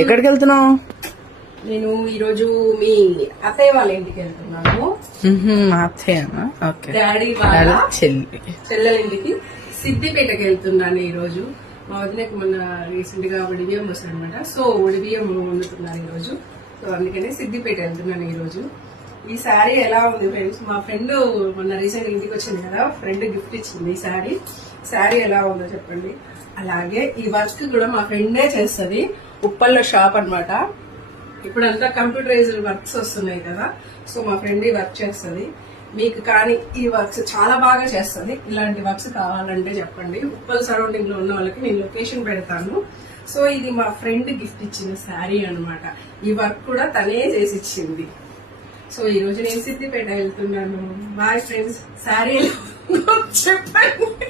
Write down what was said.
ఎక్కడికి వెళ్తున్నావు? నేను ఈరోజు మీ అత్తయ్య వాళ్ళ ఇంటికి వెళ్తున్నాను. డాడీ వాళ్ళ చెల్లెల ఇంటికి సిద్దిపేటకి వెళ్తున్నాను ఈ రోజు. మా వదినకి మొన్న రీసెంట్ గా ఒడిబియ్యం వస్తాయి అనమాట. సో ఒడిబియ్యం వండుతున్నారు ఈ రోజు. సో అందుకని సిద్దిపేట వెళ్తున్నాను ఈ రోజు. ఈ శారీ ఎలా ఉంది ఫ్రెండ్స్? మా ఫ్రెండ్ మొన్న రీసెంట్ ఇంటికి వచ్చింది కదా, ఫ్రెండ్ గిఫ్ట్ ఇచ్చింది ఈ శారీ ఎలా ఉందో చెప్పండి. అలాగే ఈ వర్క్ కూడా మా ఫ్రెండే చేస్తుంది. ఉప్పల్లో షాప్ అనమాట. ఇప్పుడంతా కంప్యూటరైజ్డ్ వర్క్స్ వస్తున్నాయి కదా, సో మా ఫ్రెండ్ ఈ వర్క్ చేస్తుంది. మీకు కానీ ఈ వర్క్స్ చాలా బాగా చేస్తుంది. ఇలాంటి వర్క్స్ కావాలంటే చెప్పండి. ఉప్పల్ సరౌండింగ్ లో ఉన్న వాళ్ళకి నేను లొకేషన్ పెడతాను. సో ఇది మా ఫ్రెండ్ గిఫ్ట్ ఇచ్చిన శారీ అనమాట. ఈ వర్క్ కూడా తనే చేసి ఇచ్చింది. సో ఈ రోజు నేను సిద్దిపేట వెళ్తున్నాను. Bye friends. శారీ చెప్పండి.